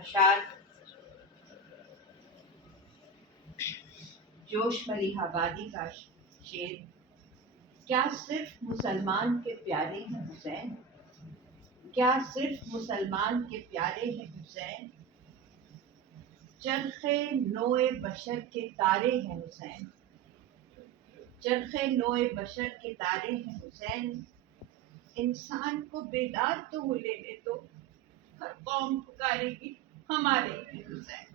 اشعار جوش ملیح آبادی کا شعر. کیا صرف مسلمان کے پیارے ہیں حسین؟ کیا صرف مسلمان کے پیارے ہیں حسین؟ چرخ نوع بشر کے تارے ہیں حسین. چرخ نوع بشر کے تارے ہیں حسین. انسان کو بیدار تو ہو لینے تو، ہر قوم پکارے گی ہمارے ہیں حسین.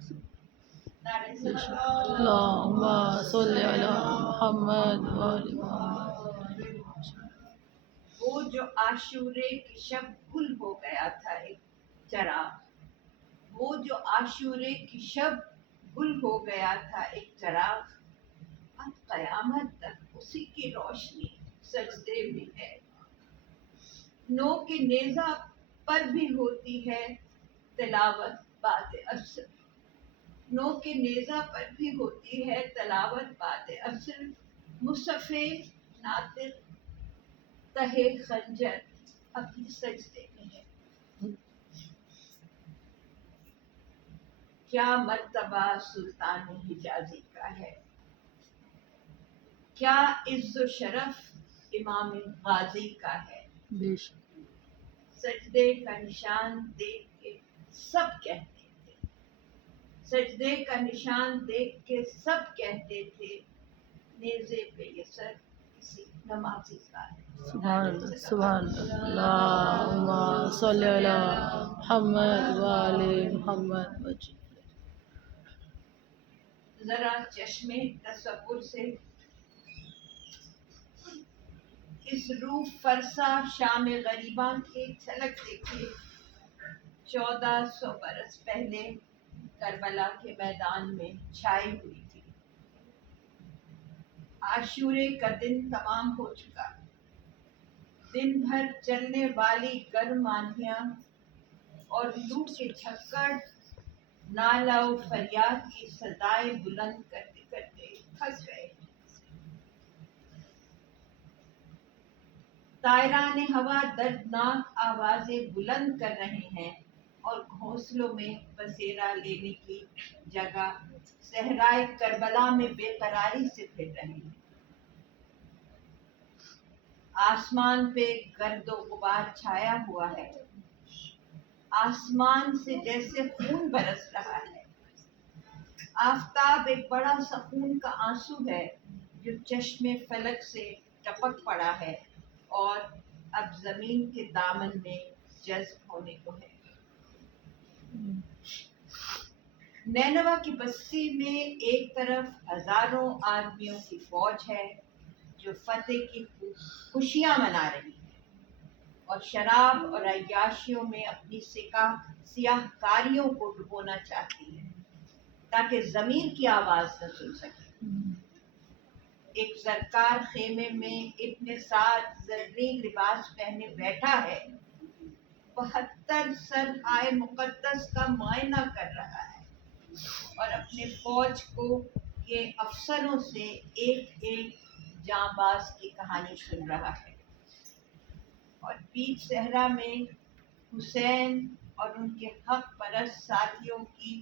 اللہم صلی علی محمد و آل محمد. وہ جو عاشورے کی شب گل ہو گیا تھا ایک چراغ، وہ جو عاشورے کی شب گل ہو گیا تھا ایک چراغ، اب قیامت تک اسی کی روشنی سجدے میں ہے. نو کے نیزہ پر بھی ہوتی ہے تلاوت باد عصر. نو کے نیزہ پر بھی ہوتی ہے تلاوت باد عصر. مصحف ناطق تہے خنجر ابھی سجدے میں ہے. کیا مرتبہ سلطان حجازی کا ہے، کیا عز و شرف امام غازی کا ہے. بے شک. سجدے کا نشان دیکھ کے سب کہتے تھے، سجدے کا نشان دیکھ کے سب کہتے تھے، نیزے پہ یہ سر کسی نمازی کا ہے. سبحان اللہ سبحان اللہ. اللہم صلی علی محمد و آل محمد وجل. ذرا چشمے تصور سے اس روح فرسا شام غریباں کی جھلک دیکھیے. 1400 برس پہلے کربلا کے میدان میں چھائی ہوئی تھی. عاشورے کا دن تمام ہو چکا. دن بھر چلنے والی گرم آندھیاں اور لو کے جھکڑ نالہ و فریاد کی صدائیں بلند کرتے کرتے تھک گئے. طائران ہوا دردناک آوازیں بلند کر رہے ہیں اور گھونسلوں میں بسیرا لینے کی جگہ صحرائے کربلا میں بے قراری سے پھر رہے ہیں. آسمان پہ گرد و غبار چھایا ہوا ہے. آسمان سے جیسے خون برس رہا ہے. آفتاب ایک بڑا سا خون کا آنسو ہے جو چشم فلک سے ٹپک پڑا ہے اور اب زمین کے دامن میں جذب ہونے کو ہے. نینوا کی بستی میں ایک طرف ہزاروں آدمیوں کی فوج ہے جو فتح کی خوشیاں منا رہی ہے اور شراب اور عیاشیوں میں اپنی سیاہ کاریوں کو ڈبونا چاہتی ہے تاکہ ضمیر کی آواز نہ سن سکے. ایک زرکار خیمے میں ابن سعد زرین لباس پہنے بیٹھا ہے. 72 سرحائے مقدس کا معائنہ کر رہا ہے اور اپنے فوج کو کے افسروں سے ایک ایک جانباز کی کہانی سن رہا ہے. اور بیچ صحرا میں حسین اور ان کے حق پرست ساتھیوں کی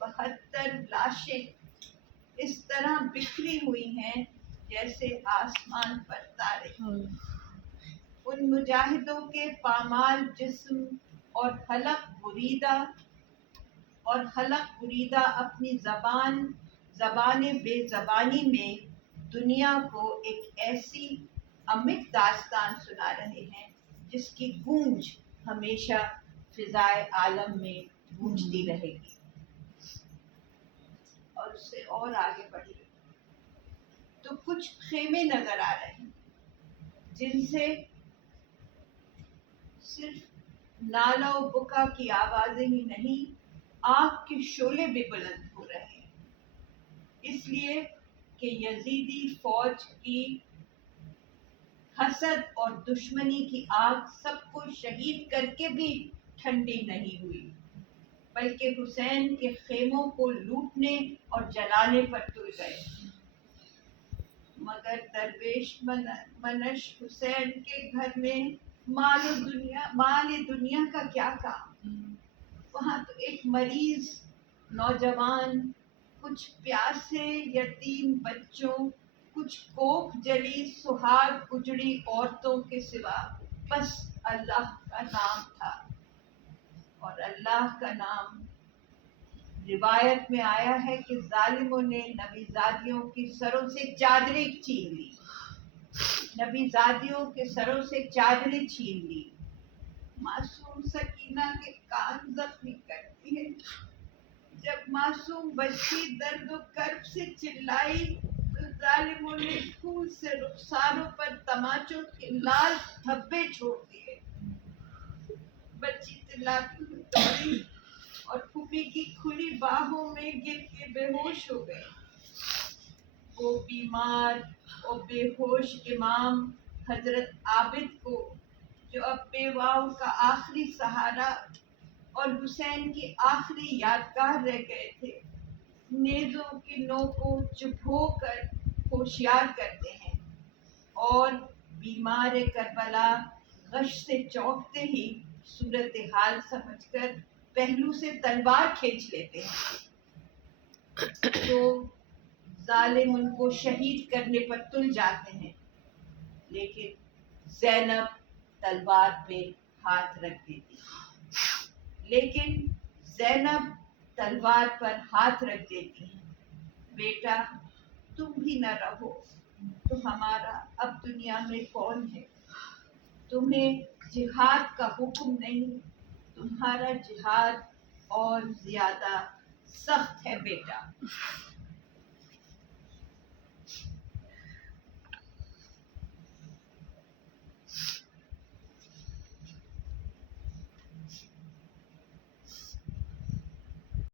72 لاشیں اس طرح بکھری ہوئی ہیں جیسے آسمان پر تارے. ان مجاہدوں کے پامال جسم اور حلق بریدہ اپنی زبان بے زبانی میں دنیا کو ایک ایسی امت داستان سنا رہے ہیں جس کی گونج ہمیشہ فضائے عالم میں گونجتی رہے گی. اور اس سے اور آگے بڑھی تو کچھ خیمے نظر آ رہے ہیں جن سے صرف نالہ و بکا کی آوازیں ہی نہیں، آگ کے شعلے بھی بلند ہو رہے ہیں. اس لیے کہ یزیدی فوج کی حسد اور دشمنی کی آگ سب کو شہید کر کے بھی ٹھنڈی نہیں ہوئی، بلکہ حسین کے خیموں کو لوٹنے اور جلانے پر تل گئے. مگر درویش منش حسین کے گھر میں مال دنیا کا کیا کام. وہاں تو ایک مریض نوجوان، کچھ پیاسے یتیم بچوں، کچھ کوکھ جلی سہاگ اجڑی عورتوں کے سوا بس اللہ کا نام تھا. اور اللہ کا نام، روایت میں آیا ہے کہ ظالموں نے نبی زادیوں کی سروں سے چادریں چھین لی، نبی زادیوں کے سروں سے چادریں چھین لی. معصوم سکینہ کے کان زخمی کرتی ہے. جب معصوم بچی درد و کرب سے چلائی تو ظالموں نے خون سے رخساروں پر تماچوں کے لال دھبے چھوڑ دیے. بچی چلاتی ہوئی دوڑی اور پھوپھی کی کھلی باہوں میں گر کے بے ہوش ہو گئی. وہ بیمار اور بے ہوش امام حضرت عابد کو، جو اب بیواؤں کا آخری سہارا اور حسین کی آخری یادگار رہ گئے تھے، نیزوں کی نوکوں چبھو کر ہوشیار کرتے ہیں، اور بیمار کربلا غش سے چونکتے ہی صورتحال سمجھ کر پہلو سے تلوار کھینچ لیتے ہیں. تو ظالم ان کو شہید کرنے پر تل جاتے ہیں، لیکن زینب تلوار پہ ہاتھ رکھ دیتی ہے. لیکن زینب تلوار پر ہاتھ رکھ دیتی ہیں. بیٹا تم بھی نہ رہو تو ہمارا اب دنیا میں کون ہے؟ تمہیں جہاد کا حکم نہیں، تمہارا جہاد اور زیادہ سخت ہے بیٹا.